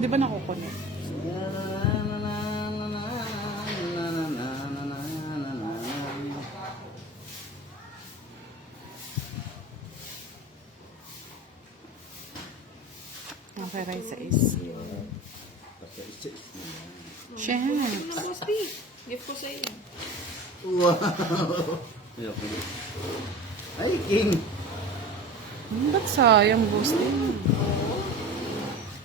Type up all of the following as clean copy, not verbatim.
Di ba nakukunin? Okay, rice is. Champs. Bosti, gift ko sa'yo. Wow! Ay, King! Ba't sayang, Bosti?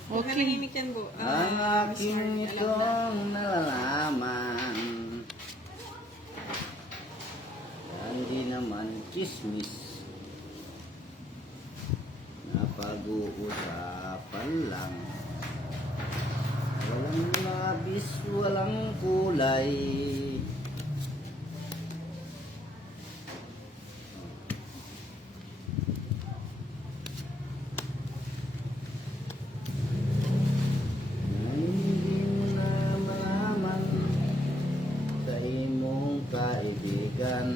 Huwag na Okay. nahimik yan, Bo. Ang aking itong nalalaman. Hindi naman chismis. Napag-uusapan lang. Walang labis, walang kulay. Hindi mo na malaman sa imong kaibigan.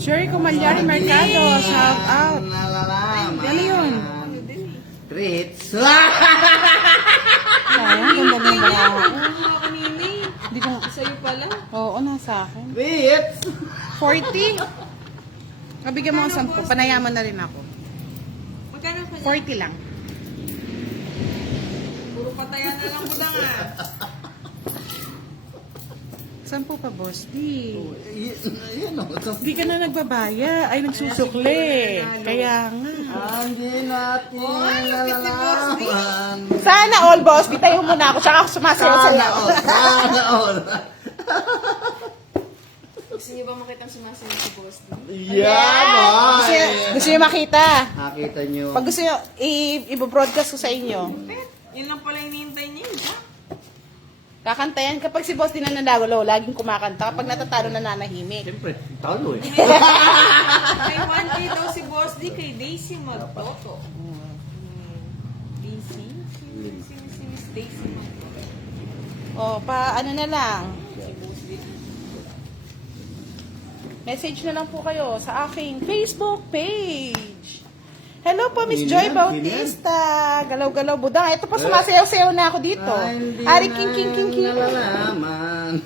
Sherry Kumalyari Mercado, shout out. Nalalaman. Ano yun? Ano din eh. Treats. Sayang, ganda ng bala. Oo, mga kanina eh. Di ko, Sa'yo pala. oo, nasa akin. Treats. 40. Kabigyan mo ang 10. Panayaman na rin ako. Magkano ka niya? 40 lang. Puro patayan na lang mo lang ah. 10 pa, boss. Di. Yan o. Di ka na nagbabaya. Ay, nagsusukli. Kaya nga. Ang di natin nalalaman. Sana all, boss. Di tayo muna ako. Tsaka ako sumasayaw Sana sa'yo. all. Sana all. Gusto niyo ba makitang sumasayaw si Bosti? Yan Gusto, o. gusto nyo makita. Nakita nyo. Pag gusto nyo, i-broadcast ko sa inyo. Yun lang pala hinihintay niya eh. Kakantayan kapag si boss din na nanalo, laging kumakanta. Kapag natatalo, nananahimik. Siyempre, talo eh. May 1K daw si Bosti kay Daisy Magtoto. Daisy? Si Miss Daisy Magtoto. O, ano na lang. Si Bosti. Message na lang po kayo sa aking Facebook page. Hello po, Miss Hindi Joy yan, Bautista. Galaw-galaw budang. Ito pa, sumasayaw-sayaw na ako dito. Hindi Ari, na king, king, king, king. nalalaman.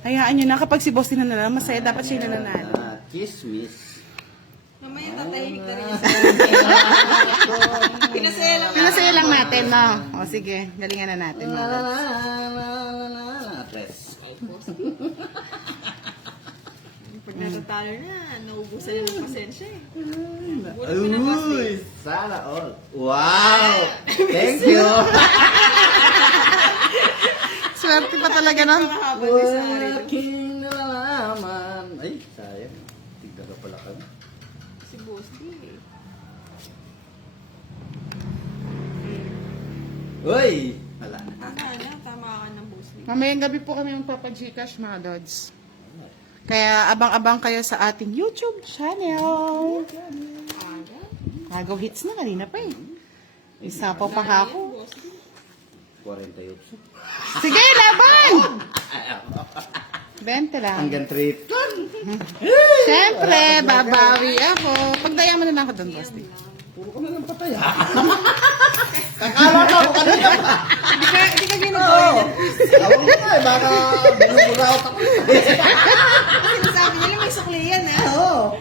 Hayaan nyo na, kapag si boss din na nanalo, masaya, dapat siya na nanalo. Chismis. Mamaya tatahimik na rin niya sa Pinasaya lang. Pinasaya lang natin, no? O sige, galingan na natin. Mga lods. Tres. Kay Bosti. Pag natatalo na, naubusan na ng pasensya eh. Bulat mo na Bosti. Uy, sana all. Wow! Thank you! Swerte pa talaga, no? Mahaba din sa akin. Aking nalalaman. Ay, sayang. Tignan ka pala kami. Si Bosti eh. Uy! Wala na. Tama ka ng Bosti. Mamayang gabi po kami magpapag-Gcash, mga lods. Kaya abang-abang kayo sa ating YouTube channel. Aga? Agaw hits na, kanina pa eh. Isa pa ako. 48. Sige, laban! 20 lang. Hanggang 3. Siyempre, babawi ako. Pagdaya mo na lang ako doon, Bosti. Puro ka na lang patay. Kakala ka ako kanina. Hindi ka ginagawa yan. Ako nga eh, baka binuburaot ako. Sinasabi nila may sukliyan eh. Oo.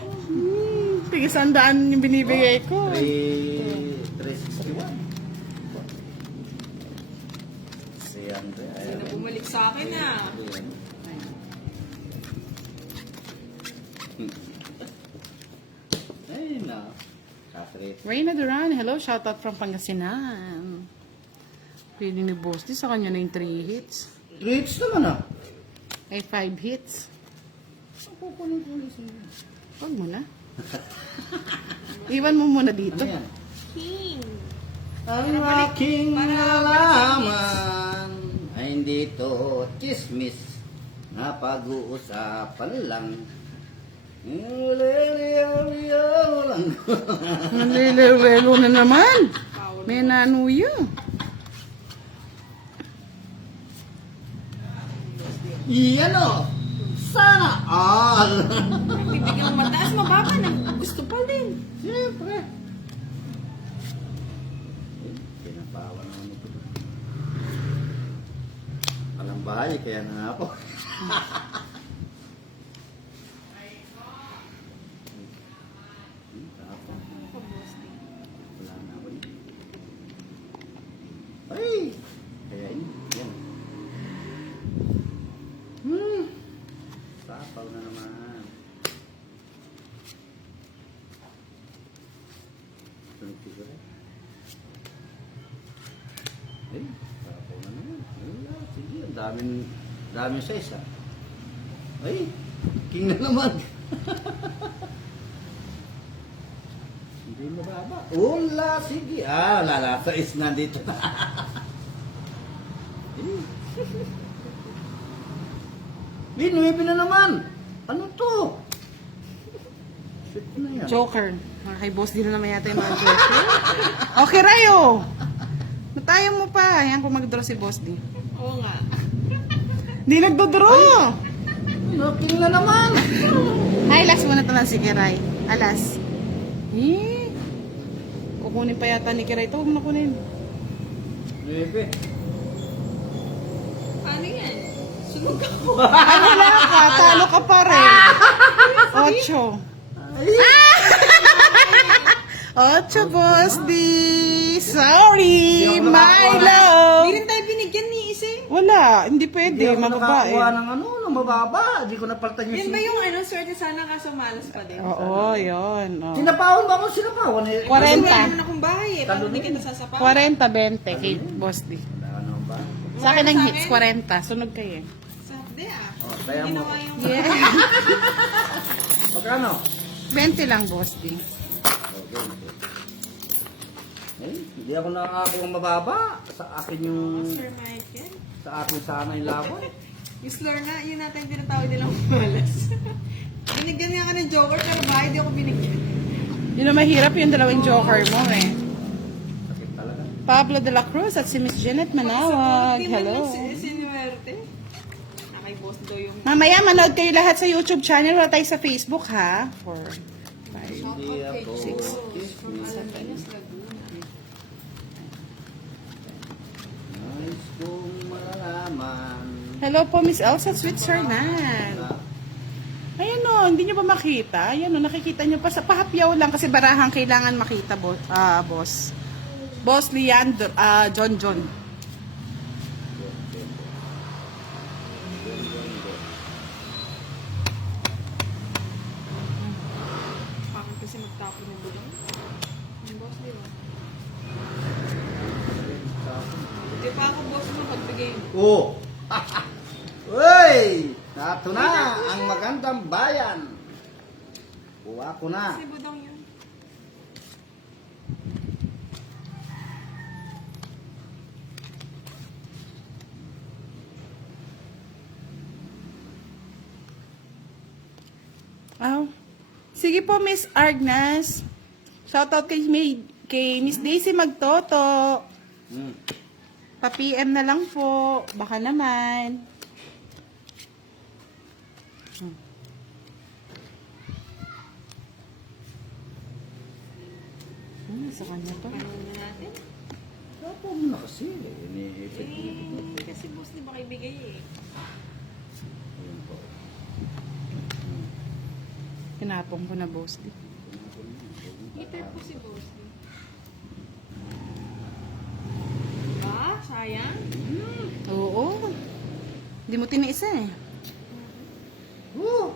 Tigisandaan yung binibigay ko. 361. Siyan. Hindi na bumalik sa akin ah. Ay na. Katrit. Reyna Duran, hello, shoutout from Pangasinan. Pwede ni Bosti, sa kanya na yung 3 hits. Treats naman ah. Ay, 5 hits. Huwag mo na. Iwan mo muna dito. Ano yan? King. Ang aking nalaman ay hindi to chismis na pag-uusapan lang. Liliyaw lang. Nalilewelo na naman. May nanuyo. Iyan o. Sana all. Bibigyan mo mataas, mababa. gusto pa din. Siyempre. Pinapawa naman ito. Alam bahay, kaya na nga po. Wala na ako. Ay! Kaya yun. Yan. Tapaw na naman. Tunog siguro. Ay, tapaw na naman. Ay, sige, ang daming size ah. Ay, king na naman. Hindi mababa. Ula, sige. Ah, lala, size na dito na. Binuwi na naman. Ano to? Shit na yan. Joker. Mga kay boss, di na naman yata yung mga joker. Okay, Rayo. Natayo mo pa. Ayan kung mag-draw si boss, di. Oo nga. Di nagdodraw. King na naman. Ay, last muna talang si Kiray. Alas. Eh. Kukunin pa yata ni Kiray. Ito, huwag mo na kunin. Nuebe. Ano yan? Sunog ako. Ay, wala ka. Talo ka pa rin. 8. Ay, 8, boss, di. Sorry, Hindi ako my nakakuha. love. Hindi rin tayo binigyan ni Ise. Wala, hindi Hindi pwede. ako Mababa nakakuha eh. ng ng mababa. Hindi ko napalitan yung Yan ba yung ano, swerte sana kaso malas pa din? Oo, yun. Oh. Sinapawan ba ako sinapawan? Eh, 40. Kasi wala naman akong bahay eh. Paano hindi kita sasapaw? 40-20 kay boss di. Wala naman ba? Sa akin ang hits, 40. Sunog kayo eh. Sabi ah. Oh, kaya mo. Ginawa yung... Yeah. Magkano? 20 lang, boss di. Okay. Eh, hindi ako nakakakuha mababa. Sa akin yung... Sir Mike yan. Sa akin sana yung laban. Yung slur na, yun natin yung tinatawag nilang malas. Binigyan niya ka ng joker pero bakit di ako binigyan? Yun ang mahirap yung dalawang joker mo eh. Sakit talaga. Pablo de la Cruz at si Miss Janet Manawag. Hello. Sinuwerte. Nakay boss daw yung... Mamaya manood kayo lahat sa YouTube channel. Wala tayo sa Facebook ha. 4, 5. Hindi ako. From Alaminos, Laguna. Nais kong malalaman. Hello po, Miss Elsa Switzerland. Ayan o, hindi nyo ba makita? Ayan o, nakikita nyo pa sa pahapyaw lang kasi barahang kailangan makita, boss. Boss Leandro, John. Bakit kasi magtapon ng bulong? Yung boss, di ba? Hindi pa ako boss mo pagbigay mo. Oh! Uy! Nato na ang magandang bayan. Kuha ko na. Kasi budong yun. Oh. Sige po, Miss Agnes. Shoutout kay Miss Daisy Magtoto. Pa-PM na lang po. Baka naman. Sa kanya pa. Paano na natin? Tapo mo na kasi. Ini-effect mo. Eh, kasi boss di ba kaibigay eh. Ayun po. Pinapong ko na, boss. Hitter po si boss. Ah, sayang. Oo. Hindi mo tiniisa eh. Oh!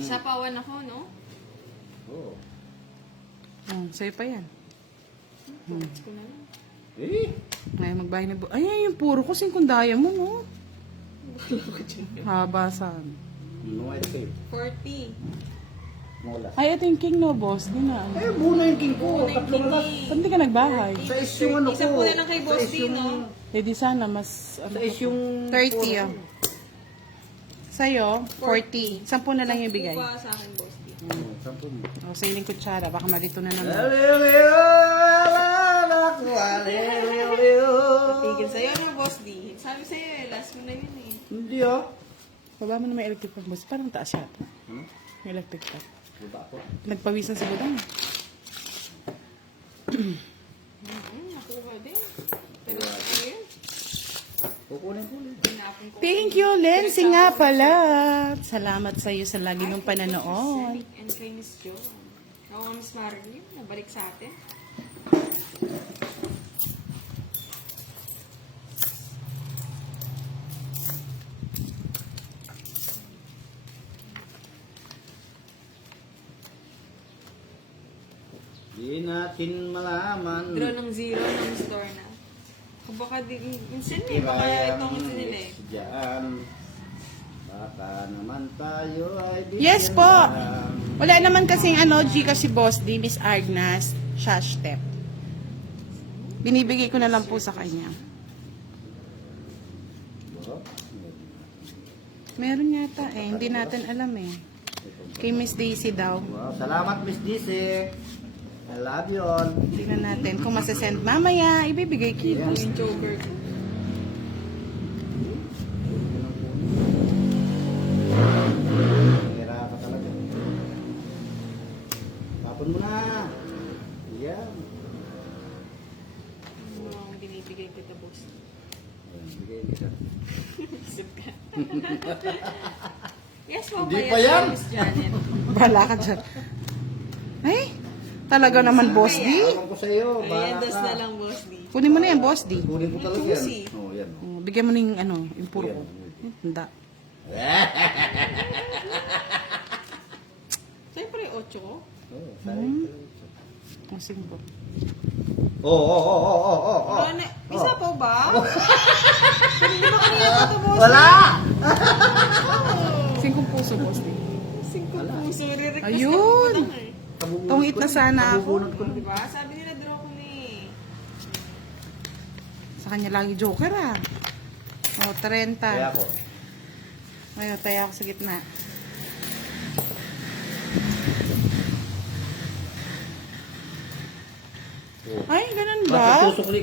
Sapawan ako, no? Oh. Sa'yo pa yan. Focus ko na lang. Eh! Ngayon magbahay na ay, yung puro ko singkundaya mo, no? Haba saan. No, I think. 40. Mola. Ay, ito yung king, no, boss. Di na. Eh, buo na yung king ko. Buo na yung Tatlo king na lang. eh. Ba't di ka nagbahay? Sa is yung ano ko. Isa po na lang kay Sa Boss is D, yung- no? Eh, di sana mas... Sa is yung... 30, oh. Sa'yo, 40. 10 na lang yung bigay. Kuha sa akin, boss D. Sampo mo. O, sa iling kutsara. Baka malito na naman. Tigil sa'yo na, boss D. Sabi sa'yo eh, last mo na yun eh. Hindi ah. Baba mo na may electric fan, boss. Parang taas yata. Ano? May electric fan. Buta ako. Nagpawisan si Budang. Nakuha din. Pero ayun, Kukunin ko ulit. tinapon ko. Thank you, Lency nga pala. Salamat sa iyo sa lagi ng pananood. And kay Miss Jo. Ako nga Miss Marilyn, nabalik sa atin. Di natin malaman. Draw ng 0 ng store na. Kung baka di, minsan eh, baka itong minsan nila eh. Diyan. Baka naman tayo ay bigyan Yes po. lang. Wala naman kasing Gcash si Boss D, Miss Agnes, Shash Step. Binibigay ko na lang po sa kanya. Oh, Meron yata eh, hindi natin alam eh. Kay Miss Daisy daw. wow, salamat Miss DC. I love you all. Tingnan natin kung masasend mamaya, ibibigay kay Yeah. Boss. Yung joker ko. Hira ka talaga. Tapon mo na. Yan. Ano ang binibigay ko ito, boss? Ayan, bigay kita. Isip ka. Yes, po Hindi ba pa yan? Miss Janet? Bahala ka dyan. Ay, talaga naman Boss D. Alam ko sa iyo. Ayan, Bahala dos ka. na lang, boss D. Kunin mo na yan, Boss D. Kunin ko talaga yan. Tusi. Oh, yan. Oh, bigyan mo na yung puro ko. Handa. Siyempre, 8 ko. Oh, sorry. Ang singbo. Oh. Ano, isa po ba? Hindi ba kanina pa ito, boss? Wala! Singkong puso, Boss D. 5 puso. Re-request Ayun. na po eh. Tungit na sana ako. Nabubunot ko na. Diba? Sabi nila, draw ko na eh. Sa kanya lagi joker ah. Oh, 30. Kaya ako. Ayun, tayo ako sa gitna. Ay, ganun ba? Bakit susukli